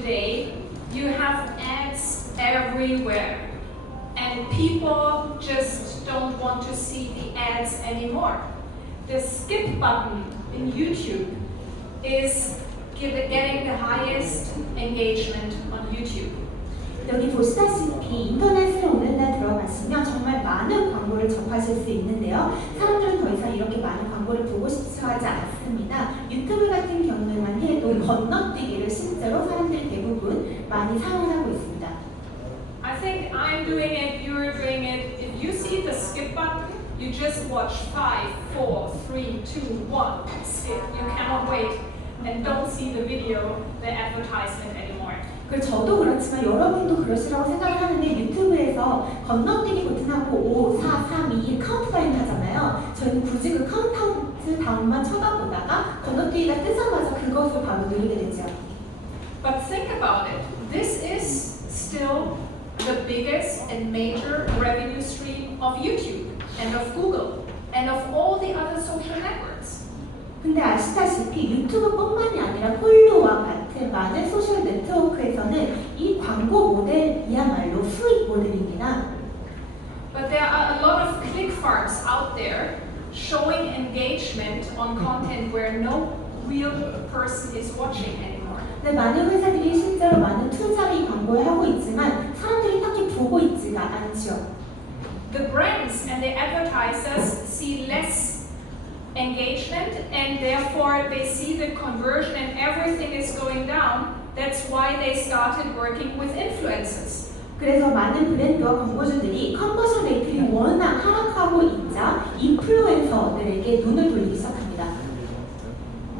today, you have ads everywhere. And people just don't want to see the ads anymore. The skip button in YouTube is getting the highest engagement on YouTube. 여기 보시다시피 인터넷에 오늘날 들어가시면 정말 많은 광고를 접하실 수 있는데요. 사람들은 더 이상 이렇게 많은 광고를 보고 싶지 하지 않습니다. 유튜브 같은 경우에만 해도 건너뛰기를 실제로 사람들이 대부분 많이 사용하고 있습니다. I think I'm doing it, you're doing it. If you see the skip button, you just watch 5, 4, 3, 2, 1, skip. You cannot wait and don't see the video, the advertisement anymore. 저도 그렇지만 여러분도 그러시라고 생각을 하는데 유튜브에서 건너뛰기 버튼하고 5, 4, 3, 2, 1 카운트다운 하잖아요. 저희는 굳이 그 카운트다운만 쳐다보다가 건너뛰기가 뜨자마자 그것을 바로 누르게 되죠. But think about it. This is still the biggest and major revenue stream of YouTube and of Google and of all the other social networks. 근데 아시다시피 유튜브뿐만이 아니라 홀로와 같은 많은 소셜 네트워크에서는 이 광고 모델이야말로 수익 모델입니다. But there are a lot of click farms out there showing engagement on content where no real person is watching anymore. 네, 많은 회사들이 실제로 많은 투자비 광고를 하고 있지만 사람들이 딱히 보고 있지가 않죠. The brands and the advertisers see less engagement and therefore they see the conversion and everything is going down. That's why they started working with influencers. 그래서 많은 브랜드와 광고주들이 컨버전 레이트가 워낙 하락하고 있자 인플루엔서들에게 눈을 돌리기 시작합니다.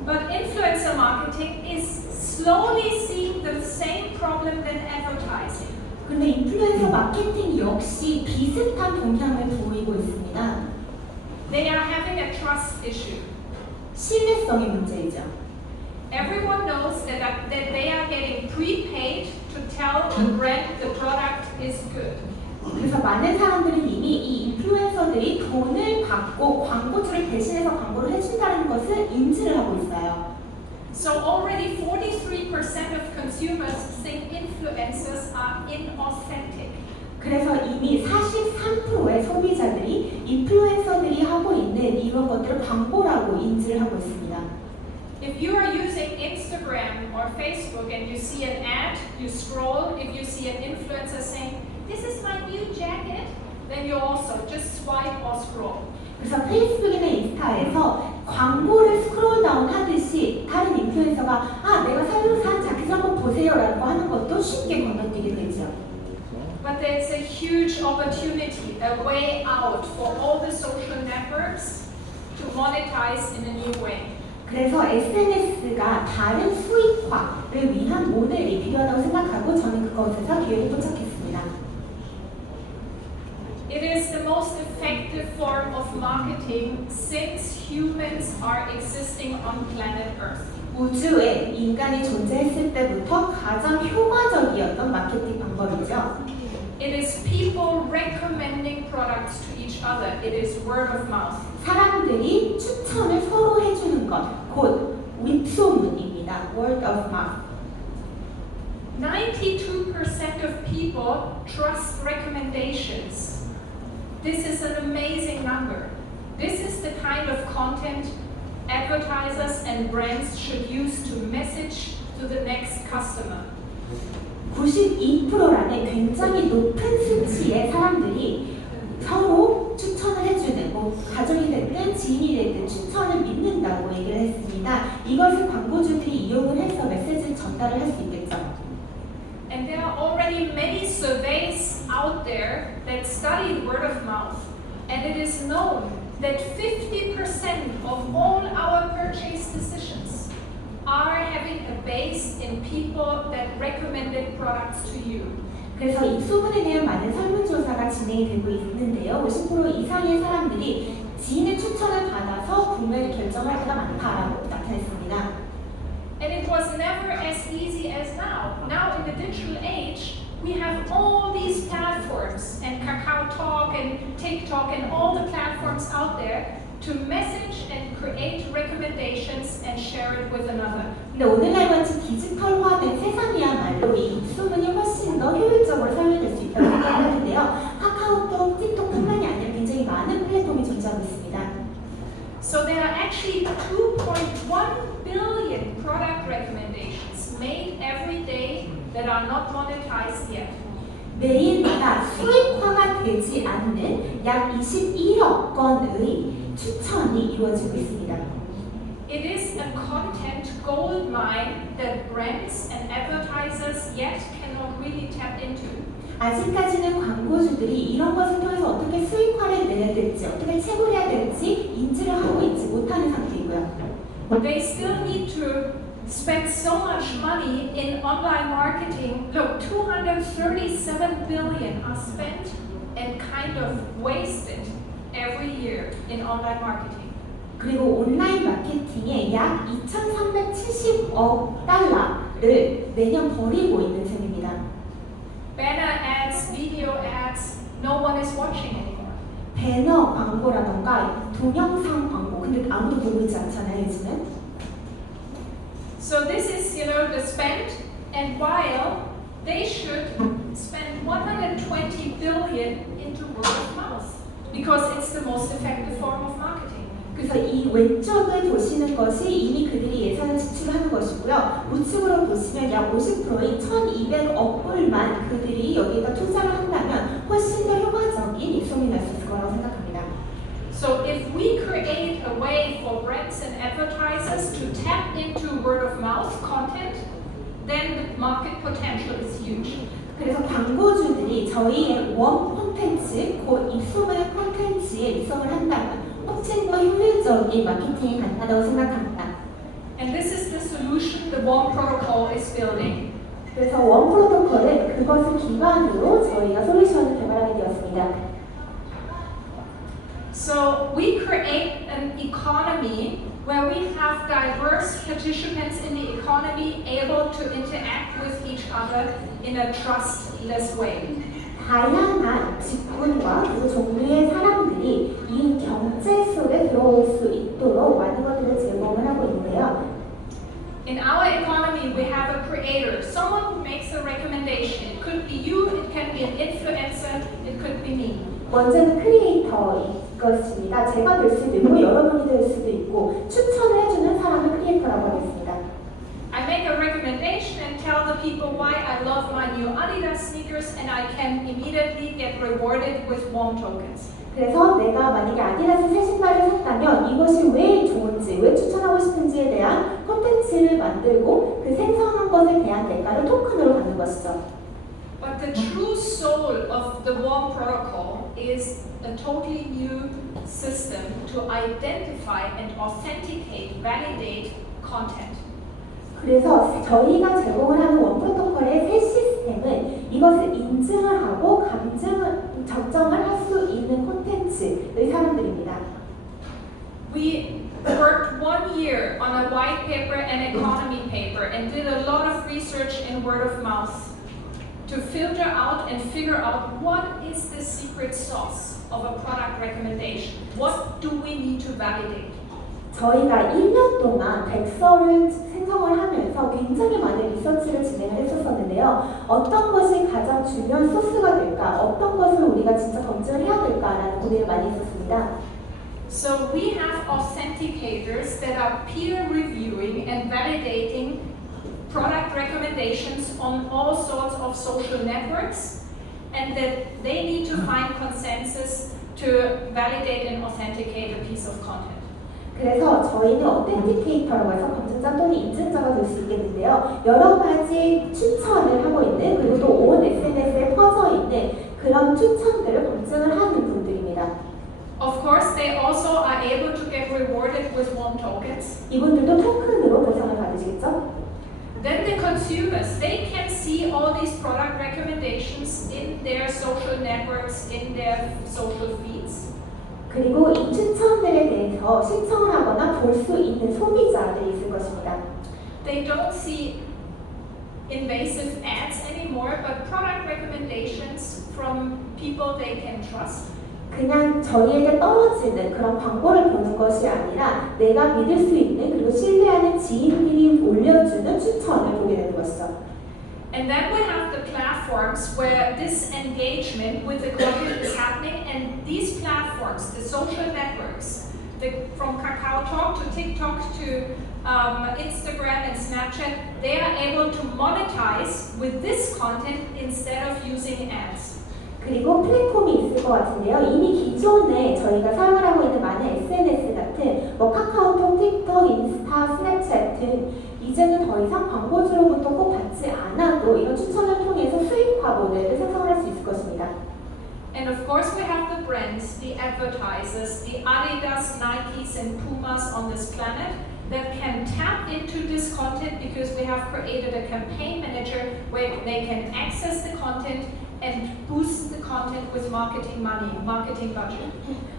But influencer marketing is slowly seeing the same problem than advertising. 그런데 인플루엔서 마케팅 역시 비슷한 동향을 보이고 있습니다. They are having a trust issue. 신뢰성의 문제이죠. Everyone knows that they are getting prepaid to tell the brand the product is good. 그래서 많은 사람들은 이미 이 인플루엔서들이 돈을 받고 광고주를 대신해서 광고를 해준다는 것을 인지를 하고 있어요. So already 43% of consumers think influencers are inauthentic. 그래서 이미 43%의 소비자들이 인플루엔서들이 하고 있는 이런 것들을 광고라고 인지를 하고 있습니다. If you are using Instagram or Facebook and you see an ad, you scroll, if you see an influencer saying, "This is my new jacket," then you also just swipe or scroll. 그래서 페이스북이나 인스타에서 광고를 스크롤 다운 하듯이 다른 인플루엔서가 내가 새로 산 자켓을 한번 보세요 라고 하는 것도 쉽게 건너뛰게 되죠. But there's a huge opportunity, a way out for all the social networks to monetize in a new way. 그래서 SNS가 다른 수익화를 위한 모델이 필요하다고 생각하고 저는 그것에서 기회를 포착했습니다. It is the most effective form of marketing since humans are existing on planet Earth. 우주에 인간이 존재했을 때부터 가장 효과적이었던 마케팅 방법이죠. It is people recommending products to each other. It is word of mouth. 사람들이 추천을 서로 해주는 것, 곧 윗소문입니다. Word of mouth. 92% of people trust recommendations. This is an amazing number. This is the kind of content advertisers and brands should use to message to the next customer. 92%라는 굉장히 높은 수치의 사람들이 서로 추천을 해주는, 가족이 됐든 지인이 됐든 추천을 믿는다고 얘기를 했습니다. 이것을 광고주들이 이용을 해서 메시지를 전달을 할 수 있겠죠. And there are already many surveys out there that study word of mouth. And it is known that 50% of all our purchase decisions are having a base in people that recommended products to you. 그래서 이 소문에 대한 많은 설문조사가 진행이 되고 있는데요. 50% 이상의 사람들이 지인의 추천을 받아서 구매를 결정할 때가 많다라고 나타냈습니다. And it was never as easy as now. Now in the digital age, we have all these platforms and Kakao Talk and TikTok and all the platforms out there to message and create recommendations and share it with another. 근데 오늘날 같이 디지털화된 세상이야말로 또 이 입소문이 훨씬 더 효율적으로 사용될 수 있다고 생각하는데요. 카카오톡, 틱톡뿐만이 아니라 굉장히 많은 플랫폼이 존재하고 있습니다. So there are actually 2.1 billion product recommendations made every day that are not monetized yet. 매일마다 수익화가 되지 않는 약 21억 건의 추천이 이루어지고 있습니다. It is a content gold mine that brands and advertisers yet cannot really tap into. 아직까지는 광고주들이 이런 것을 통해서 어떻게 수익화를 내야 될지, 어떻게 채굴해야 될지 인지를 하고 있지 못하는 상태이고요. They still need to spend so much money in online marketing. Look, 237 billion are spent and kind of wasted every year in online marketing. 그리고 온라인 마케팅에 약 2,370억 달러를 매년 버리고 있는 셈입니다. Banner ads, video ads, no one is watching anymore. 배너 광고라던가 동영상 광고, 근데 아무도 보고 있지 않잖아요, 요즘은. So this is, the spend, and while they should spend 120 billion into word of mouth because it's the most effective form of marketing. 그래서 이 왼쪽을 보시는 것이 이미 그들이 예산을 지출하는 것이고요. 우측으로 보시면 약 50%인 1,200억 불만 그들이 여기에다 투자를 한다면 훨씬 더 효과적인 입소문이 날 수 있을 거라고 생각합니다. So if we create a way for brands and advertisers to tap into word of mouth content, then the market potential is huge. 그래서 광고주들이 저희의 웜 콘텐츠, 곧 입소문의 콘텐츠에 입성을 한다면 훨씬 더 효율적인 마케팅이 가능하다고 생각합니다. And this is the solution the WOM protocol is building. 그래서 원 프로토콜은 그것을 기반으로 저희가 솔루션을 개발하게 되었습니다. So we create an economy where we have diverse participants in the economy able to interact with each other in a trustless way. 다양한 직군과 그 종류의 사람들이 이 경제 속에 들어올 수 있도록 많은 것들을 제공을 하고 있는데요. In our economy, we have a creator, someone who makes a recommendation. It could be you, it can be an influencer, it could be me. 먼저는 크리에이터일 것입니다. 제가 될 수도 있고 여러분이 될 수도 있고 추천을 해주는 사람을 크리에이터라고 하겠습니다. I make a recommendation and tell the people why I love my new Adidas sneakers and I can immediately get rewarded with WOM tokens. 그래서 내가 만약에 아디다스 새 신발을 샀다면 이것이 왜 좋은지, 왜 추천하고 싶은지에 대한 콘텐츠를 만들고 그 생성한 것에 대한 대가를 토큰으로 받는 것이죠. But the true soul of the WOM protocol is a totally new system to identify and authenticate, validate content. 그래서 저희가 제공을 하는 원 프로토콜의 새 시스템은 이것을 인증을 하고 적정을 할 수 있는 콘텐츠의 사람들입니다. We worked 1 year on a white paper and economy paper and did a lot of research in word of mouth to filter out and figure out what is the secret sauce of a product recommendation. What do we need to validate? 저희가 1년 동안 백서를 생성을 하면서 굉장히 많은 리서치를 진행을 했었는데요. 어떤 것이 가장 중요한 소스가 될까? 어떤 것을 우리가 진짜 검증을 해야 될까라는 고민을 많이 했었습니다. So we have authenticators that are peer reviewing and validating product recommendations on all sorts of social networks, and that they need to find consensus to validate and authenticate a piece of content. 그래서 저희는 어텐티케이터라고 해서 검증자 또는 인증자가 될 수 있겠는데요. 여러 가지 추천을 하고 있는 그리고 또 온 SNS에 퍼져 있는 그런 추천들을 검증을 하는 분들입니다. Of course, they also are able to get rewarded with WOM tokens. 이분들도 토큰으로 보상을 받으시겠죠? Then the consumers, they can see all these product recommendations in their social networks, in their social feeds. 그리고 이 추천들에 대해서 신청을 하거나 볼 수 있는 소비자들이 있을 것입니다. They don't see invasive ads anymore, but product recommendations from people they can trust. 그냥 저희에게 떨어지는 그런 광고를 보는 것이 아니라 내가 믿을 수 있는 그리고 신뢰하는 지인들이 올려주는 추천을 보게 되는 것이죠. And then we have the platforms where this engagement with the content is happening, and these platforms, the social networks, from Kakao Talk to TikTok to Instagram and Snapchat, they are able to monetize with this content instead of using ads. 그리고 플랫폼이 있을 것 같은데요. 이미 기존에 저희가 사용을 하고 있는 많은 SNS 같은 카카오톡, 틱톡, 인스타, 스냅챗 등 이제는 더 이상 광고주로부터 꼭 받지 않아도 이런 추천을 통해서 수익화 모델을 생성할 수 있을 것입니다. And of course we have the brands, the advertisers, the Adidas, Nikes and Pumas on this planet that can tap into this content because we have created a campaign manager where they can access the content and boost the content with marketing money, marketing budget.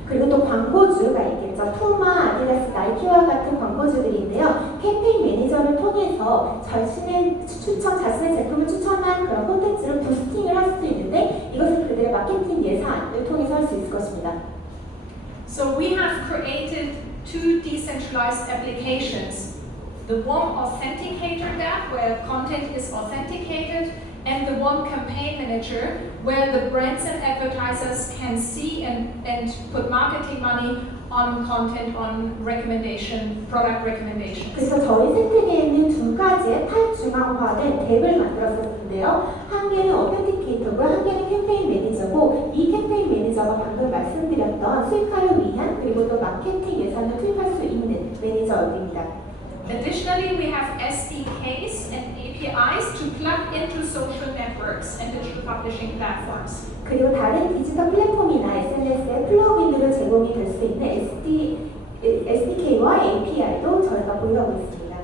그리고 또 광고주가 있겠죠. 푸마, 아디다스, 나이키와 같은 광고주들인데요. 캠페인 매니저를 통해서 자신의 제품을 추천한 그런 콘텐츠를 부스팅을 할 수도 있는데 이것을 그들의 마케팅 예산을 통해서 할 수 있을 것입니다. So we have created two decentralized applications. The WOM Authenticator app, where content is authenticated, and the WOM Campaign Manager, where the brands and advertisers can see and put marketing money on content, on recommendation, product recommendations. 그래서 저희 생태계에는 두 가지의 탈중앙화된 덱을 만들었었는데요. 한 개는 어텐티케이터고 한 개는 캠페인 매니저고 이 캠페인 매니저가 방금 말씀드렸던 수익화를 위한 그리고 또 마케팅 예산을 투입할 수 있는 매니저입니다. Additionally, we have SDKs and APIs to plug into social networks and digital publishing platforms. 그리고 다른 디지털 플랫폼이나 SNS에 플러그인으로 제공이 될 수 있는 SDK와 API도 저희가 보유하고 있습니다.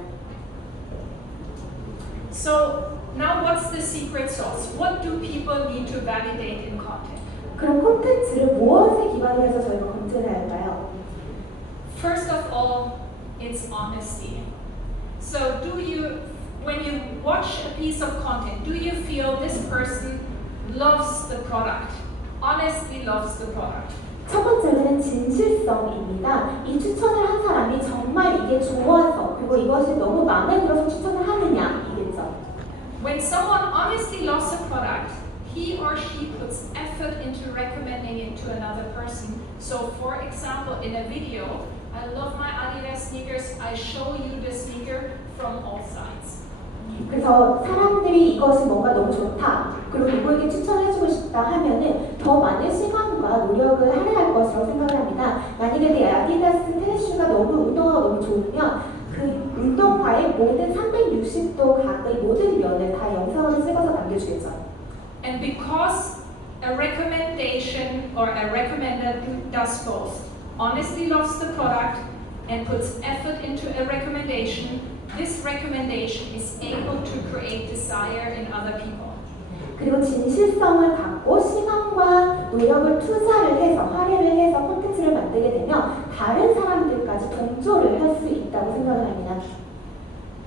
So now what's the secret sauce? What do people need to validate in content? 그럼 콘텐츠를 무엇에 기반으로 해서 저희가 검증을 할까요? First of all, it's honesty. So when you watch a piece of content, do you feel this person loves the product, honestly loves the product? 첫 번째는 진실성입니다. 이 추천을 한 사람이 정말 이게 좋아서 그리고 이것이 너무 마음에 들어서 추천을 하느냐이겠죠. When someone honestly loves a product, he or she puts effort into recommending it to another person. So for example, in a video, I love my Adidas sneakers. I show you the sneaker from all sides. 그래서 사람들이 이것이 뭔가 너무 좋다. 그리고 누구에게 추천해주고 싶다 하면은 더 많은 시간과 노력을 할애할 것이라고 생각을 합니다. 만약에 내 아디다스 테니스가 운동화가 너무 좋으면 그 운동화의 모든 360도 각의 모든 면을 다 영상으로 찍어서 남겨주겠죠. And because a recommendation or a recommender does both, honestly loves the product and puts effort into a recommendation, this recommendation is able to create desire in other people. 그리고 진실성을 갖고 시간과 노력을 투자를 해서 할애를 해서 콘텐츠를 만들게 되면 다른 사람들까지 동조를 할 수 있다고 생각을 합니다.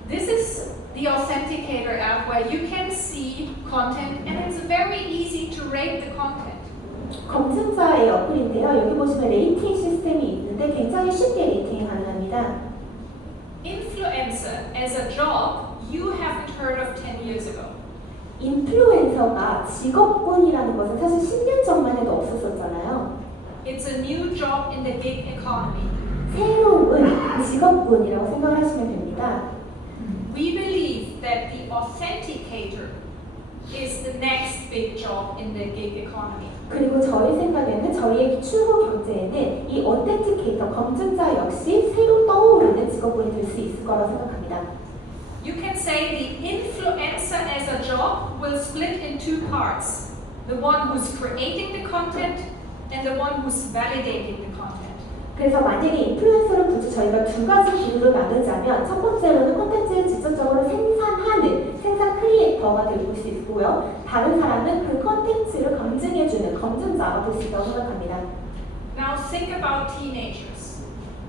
This is the Authenticator app where you can see content and it's very easy to rate the content. 검증자의 어플인데요. 여기 보시면 레이팅 시스템이 있는데 굉장히 쉽게 레이팅이 가능합니다. Influencer as a job you haven't heard of 10 years ago. 인플루엔서가 직업군이라는 것은 사실 10년 전만 해도 없었었잖아요. It's a new job in the gig economy. 새로운 직업군이라고 생각하시면 됩니다. We believe that the authenticator is the next big job in the gig economy. 그리고 저희 생각에는 저희의 추후 경제에는 이 어텐티케이터 검증자 역시 새로 떠오르는 직업군이 될 수 있을 거라고 생각합니다. You can say the influencer as a job will split in two parts. The one who's creating the content and the one who's validating the content. 그래서 만약에 인플루언서를 굳이 저희가 두 가지 부류로 나누자면 첫 번째로는 콘텐츠를 직접적으로 생산하는 생산 크리에이터가 될 수 있고요. 다른 사람은 그 콘텐츠를 검증해주는 검증자가 될 수 있다고 생각합니다. Now think about teenagers.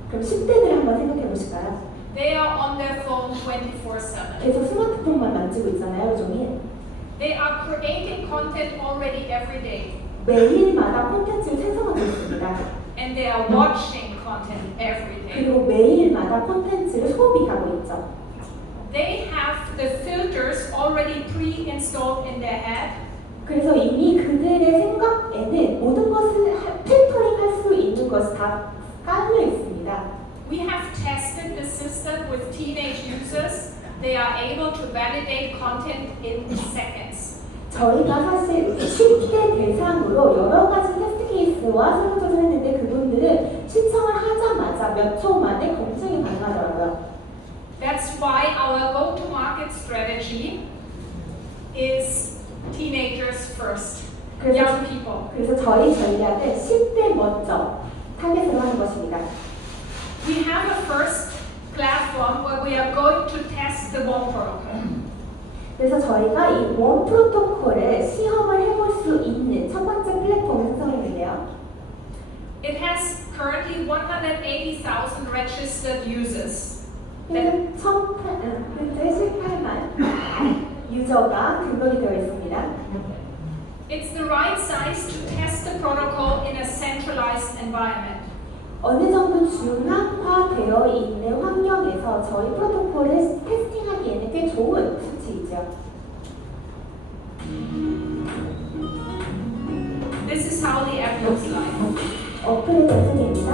그럼 10대들 한번 생각해 보실까요? They are on their phone 24/7. 계속 스마트폰만 만지고 있잖아요, 종일. They are creating content already every day. 매일마다 콘텐츠를 생성하고 있습니다. And they are watching content every day. 그리고 매일마다 콘텐츠를 소비하고 있죠. They have the filters already pre-installed in their head. 그래서 이미 그들의 생각에는 모든 것을 필터링 할 수 있는 것이 다 깔려 있습니다. We have tested the system with teenage users. They are able to validate content in seconds. 저희가 사실 10대 대상으로 여러 가지 테스트 케이스와 설문조사를 했는데 그분들은 시청을 하자마자 몇 초 만에 검증이 가능하더라고요. That's why our go-to-market strategy is teenagers first, young people. 그래서 저희 전략은 10대 먼저 타겟으로 하는 것입니다. We have a first platform where we are going to test the WOM protocol. 그래서 저희가 이 웜 프로토콜을 시험을 해볼 수 있는 첫 번째 플랫폼을 생성했는데요. It has currently 180,000 registered users. 현재 1,818만 유저가 등록이 되어 있습니다. It's the right size to test the protocol in a centralized environment. 어느 정도 중앙화되어 있는 환경에서 저희 프로토콜을 테스팅하기에는 꽤 좋은 수치이죠. This is how the app looks like. 어플의 모습입니다.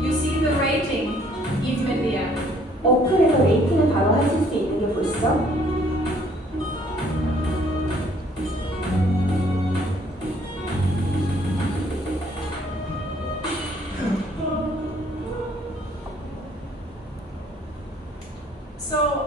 You see the rating even in the app. 어플에서 레이팅을 바로 하실 수 있는 게 보시죠. So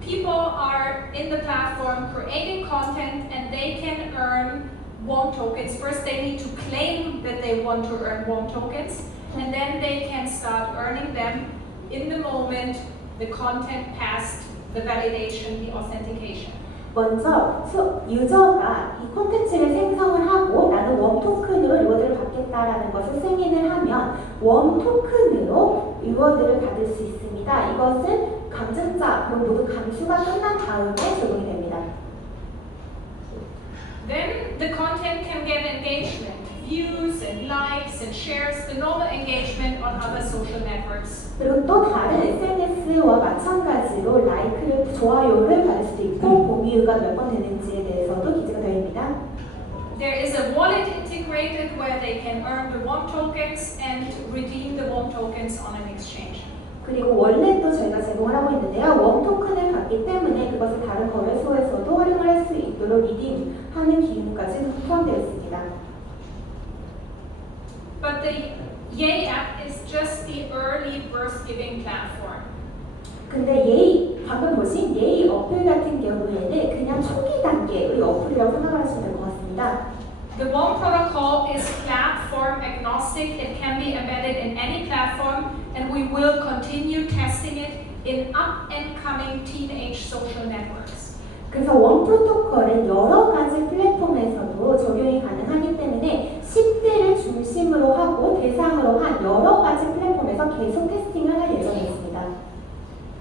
people are in the platform creating content and they can earn WOM tokens. First they need to claim that they want to earn WOM tokens and then they can start earning them in the moment the content passed the validation, the authentication. 먼저 유저가 이 콘텐츠를 생성을 하고 나는 웜 토큰으로 리워드를 받겠다라는 것을 승인을 하면 웜 토큰으로 리워드를 받을 수 있습니다. 이것은 감증자, 그럼 모든 감수가 끝난 다음에 적용이 됩니다. Then the content can get engagement, views and likes and shares, the normal engagement on other social networks. 그리고 또 다른 SNS와 마찬가지로 라이크를, 좋아요를 받을 수도 있고 공유가 몇 번 되는지에 대해서도 기재가 되어 있습니다. There is a wallet integrated where they can earn the WOM tokens and redeem the WOM tokens on an exchange. 그리고 원래도 저희가 제공을 하고 있는데요. 웜 토큰을 받기 때문에 그것을 다른 거래소에서도 활용을 할 수 있도록 리딩하는 기능까지 포함되어 있습니다. But the Yay app is just the early birth giving platform. 근데 예이, 방금 보신 예이 어플 같은 경우에는 그냥 초기 단계의 어플이라고 생각을 하시면 될 것 같습니다. The WOM protocol is platform agnostic. It can be embedded in any platform, and we will continue testing it in up-and-coming teenage social networks. 그래서 원 프로토콜은 여러 가지 플랫폼에서도 적용이 가능하기 때문에 10대를 중심으로 하고 대상으로 한 여러 가지 플랫폼에서 계속 테스팅을 할 예정에 있습니다.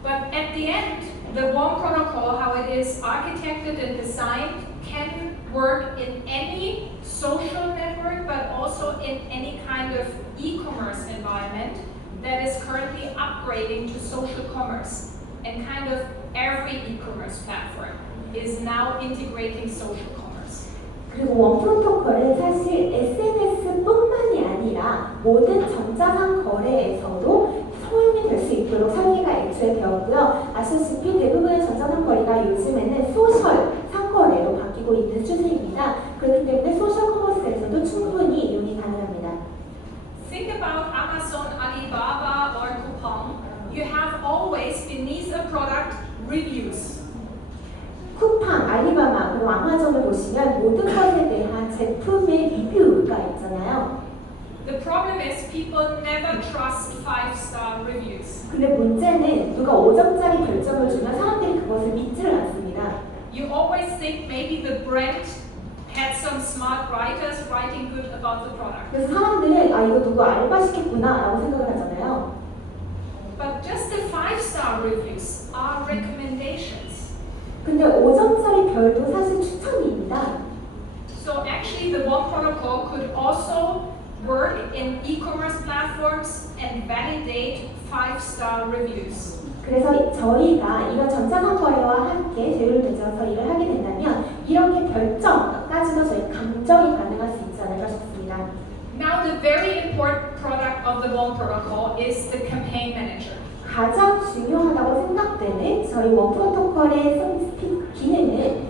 But at the end, the WOM protocol, how it is architected and designed, can work in any social network, but also in any kind of e-commerce environment that is currently upgrading to social commerce. And kind of every e-commerce platform is now integrating social commerce. 그리고 원 프로토콜은 사실 SNS뿐만이 아니라 모든 전자상 거래에서도 소용이 될 수 있도록 설계가 애초에 되었고요. 아시다시피 대부분의 전자상 거래가 요즘에는 소셜 상거래로 바뀌고 있는 추세입니다. 그렇기 때문에 소셜 커머스에서도 충분히 이용이 가능합니다. Think about Amazon, Alibaba, or Coupang. You have always beneath a product reviews. 쿠팡, 알리바바, 그리고 아마존을 보시면 모든 것에 대한 제품의 리뷰가 있잖아요. The problem is people never trust 5-star reviews. 근데 문제는 누가 5점짜리 별점을 주면 사람들이 그것을 믿지를 않습니다. You always think maybe the brand had some smart writers writing good about the product. 그래서 사람들은 아 이거 누구 알바시켰구나 라고 생각을 하잖아요. But just the 5-star reviews are recommendations. 근데 5점짜리 별도 사실 추천입니다. So actually the WOM protocol could also work in e-commerce platforms platforms and validate 5-star reviews. 그래서 저희가 이런 전자상거래와 함께 제휴를 맺어서 일을 하게 된다면 이렇게 결정까지도 저희 감정이 가능할 수 있지 않을까 싶습니다. Now the very important product of the WOM protocol is the campaign manager. 가장 중요하다고 생각되는 저희 원 프로토콜의 기능은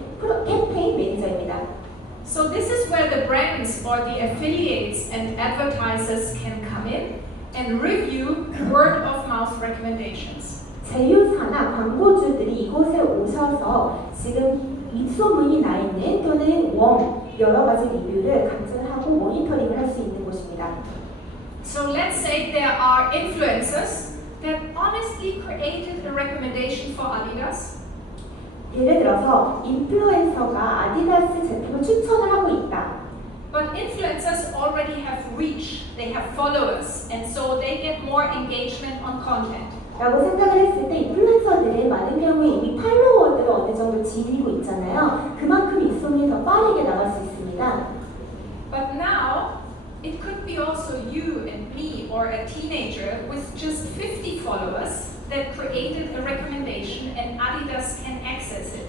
캠페인 매니저입니다. So this is where the brands or the affiliates and advertisers can come in and review word of mouth recommendations. 제휴사나 광고주들이 이곳에 오셔서 지금 입소문이 나 있는 또는 웜 여러 가지 리뷰를 감증하고 모니터링을 할 수 있는 곳입니다. So let's say there are influencers that honestly created a recommendation for Adidas. 예를 들어서 인플루엔서가 아디다스 제품을 추천을 하고 있다. But influencers already have reach, they have followers, and so they get more engagement on content. 라고 생각을 했을 때 인플루엔서들은 많은 경우에 이미 팔로워들을 어느 정도 지니고 있잖아요. 그만큼 입소문이 더 빠르게 나갈 수 있습니다. But now, it could be also you and me or a teenager with just 50 followers that created a recommendation and Adidas can access it.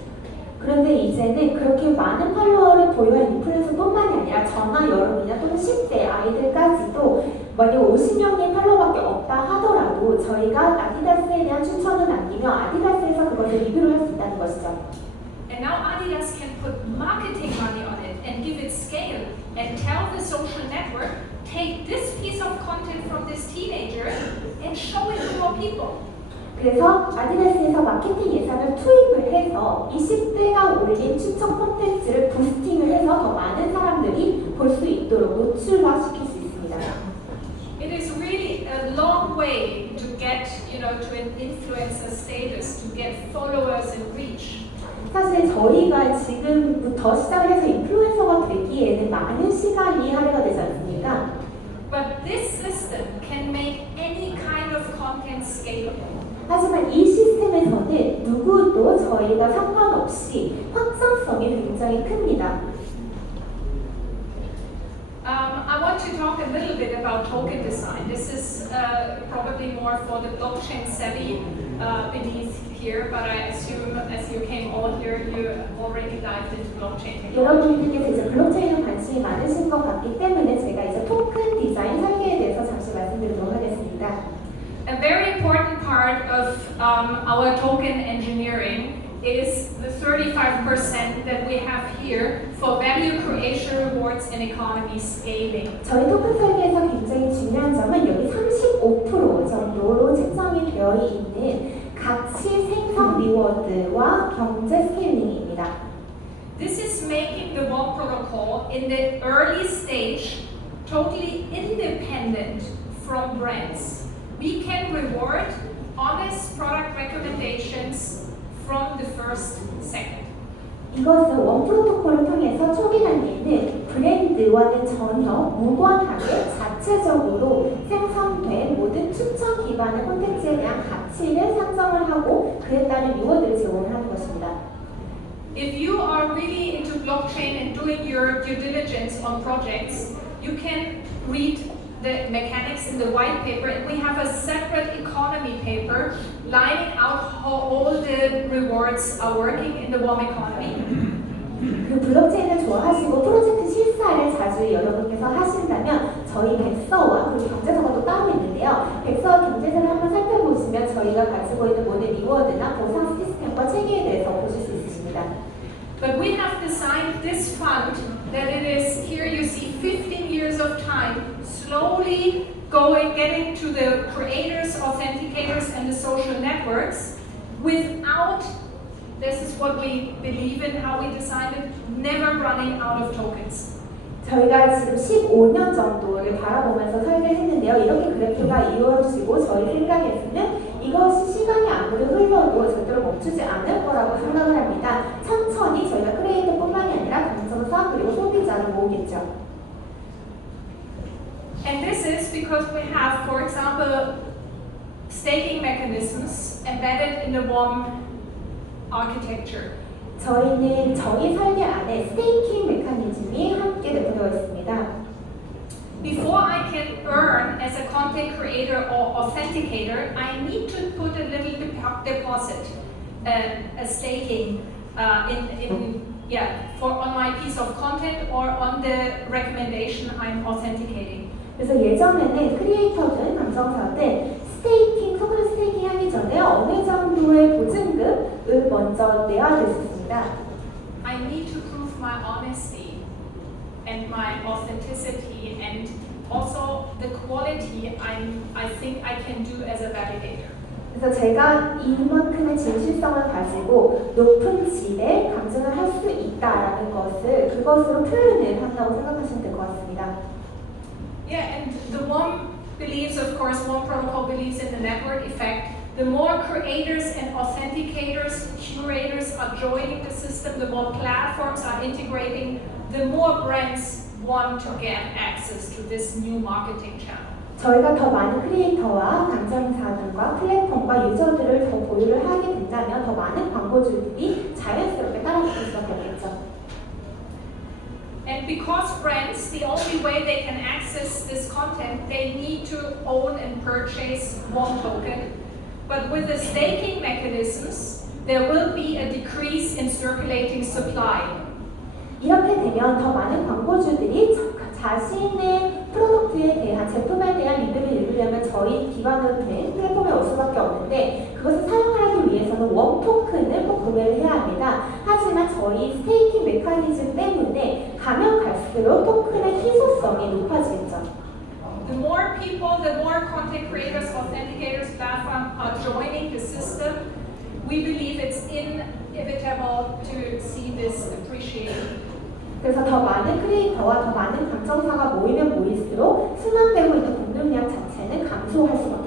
그런데 이제는 그렇게 많은 팔로워를 보유한 인플루엔서뿐만이 아니라 저나 여러분이나 또는 10대 아이들까지도 만약 50명의 팔로워밖에 없다 하더라도 저희가 아디다스에 대한 추천을 남기며 아디다스에서 그것을 리뷰를 할 수 있다는 것이죠. And now Adidas can put marketing money on it and give it scale and tell the social network, take this piece of content from this teenager and show it to more people. 그래서 아디다스에서 마케팅 예산을 투입을 해서 20대가 올린 추천 콘텐츠를 부스팅을 해서 더 많은 사람들이 볼 수 있도록 노출화시킬 수 있습니다. It is really a long way to get, to an influencer status, to get followers and reach. 사실 저희가 지금부터 시작을 해서 인플루엔서가 되기에는 많은 시간이 할애가 되지 않습니까? But this system can make any kind of content scalable. 하지만 이 시스템에서는 누구도 저희가 상관없이 확장성이 굉장히 큽니다. I want to talk a little bit about token design. This is probably more for the blockchain savvy beneath here, but I assume as you came all here, you already dived into blockchain technology. 여러분들께서 이제 블록체인에 관심이 많으신 것 같기 때문에 제가 이제 토큰 디자인 설계에 대해서 잠시 말씀드리도록 하겠습니다. A very important part of our token engineering is the 35% that we have here for value creation, rewards, and economy scaling. 저희 토큰 설계에서 굉장히 중요한 점은 여기 35% 정도로 책정이 되어 있는 가치 생성 리워드와 경제 스케일링입니다. This is making the WOM protocol in the early stage totally independent from brands. We can reward honest product recommendations from the first second. 이것은 원 프로토콜을 통해서 초기 단계는 브랜드와는 전혀 무관하게 자체적으로 생성된 모든 추천 기반의 콘텐츠에 대한 가치를 산정을 하고 그에 따른 리워드를 제공을 하는 것입니다. If you are really into blockchain and doing your due diligence on projects, you can read the mechanics in the white paper, and we have a separate economy paper lining out how all the rewards are working in the WOM economy. 그 블록체인을 좋아하시고 프로젝트 실사를 자주 여러분께서 하신다면 저희 백서와 그리고 경제서가 또 따로 있는데요. 백서와 경제서를 한번 살펴보시면 저희가 가지고 있는 모든 리워드나 보상 시스템과 체계에 대해서 보실 수 있으십니다. But we have designed this fund that it is, here you see 15 years of time, slowly getting to the creators, authenticators, and the social networks without, this is what we believe in, how we designed it, never running out of tokens. 저희가 지금 15년 정도를 바라보면서 설계를 했는데요. 이렇게 그래프가 이루어지고 저희 생각에서는 이것이 시간이 아무리 흘러도 절대로 멈추지 않을 거라고 생각을 합니다. 천천히 저희가 크리에이터뿐만이 아니라 경쟁사 그리고 소비자를 모으겠죠. And this is because we have, for example, staking mechanisms embedded in the WOM architecture. 저희는 저희 설계 안에 스테이킹 메커니즘이 함께 내포되어 있습니다. Before I can earn as a content content creator or authenticator, I need to put a little deposit, a staking on my piece of content or on the recommendation I'm authenticating. 그래서 예전에는 크리에이터든 감정사든 토큰을 스테이킹 하기 전에 어느 정도의 보증금을 먼저 내야 됐습니다. I need to prove my honesty and my authenticity and also the quality I think I can do as a validator. 그래서 제가 이만큼의 진실성을 가지고 높은 질의 감정을 할 수 있다라는 것을 그것으로 표현을 한다고 생각하시면 될 것 같습니다. Yeah, and the WOM believes, of course, WOM protocol believes in the network effect. The more creators and authenticators, curators are joining the system, the more platforms are integrating, the more brands want to get access to this new marketing channel. 저희가 더 많은 크리에이터와 감정사들과 플랫폼과 유저들을 더 보유를 하게 된다면 더 많은 광고주들이 자연스럽게 따라붙을 수밖에 없겠죠. And because brands, the only way they can access this content, they need to own and purchase one token. But with the staking mechanisms, there will be a decrease in circulating supply. 이렇게 되면 더 많은 광고주들이 자신의 프로덕트에 대한 제품에 대한 리뷰를 읽으려면 저희 기반으로 된 플랫폼에 올 수밖에 없는데 그것을 사용하기 위해서는 웜 토큰을 꼭 구매를 해야 합니다. 하지만 저희 스테이킹 메커니즘 때문에 가면 갈수록 토큰의 희소성이 높아지겠죠. The more people, the more content creators, authenticators, platforms are joining the system, we believe it's inevitable to see this appreciation. 그래서 더 많은 크리에이터와 더 많은 감정사가 모이면 모일수록 순환되고 있는 공급량 자체는 감소할 수밖에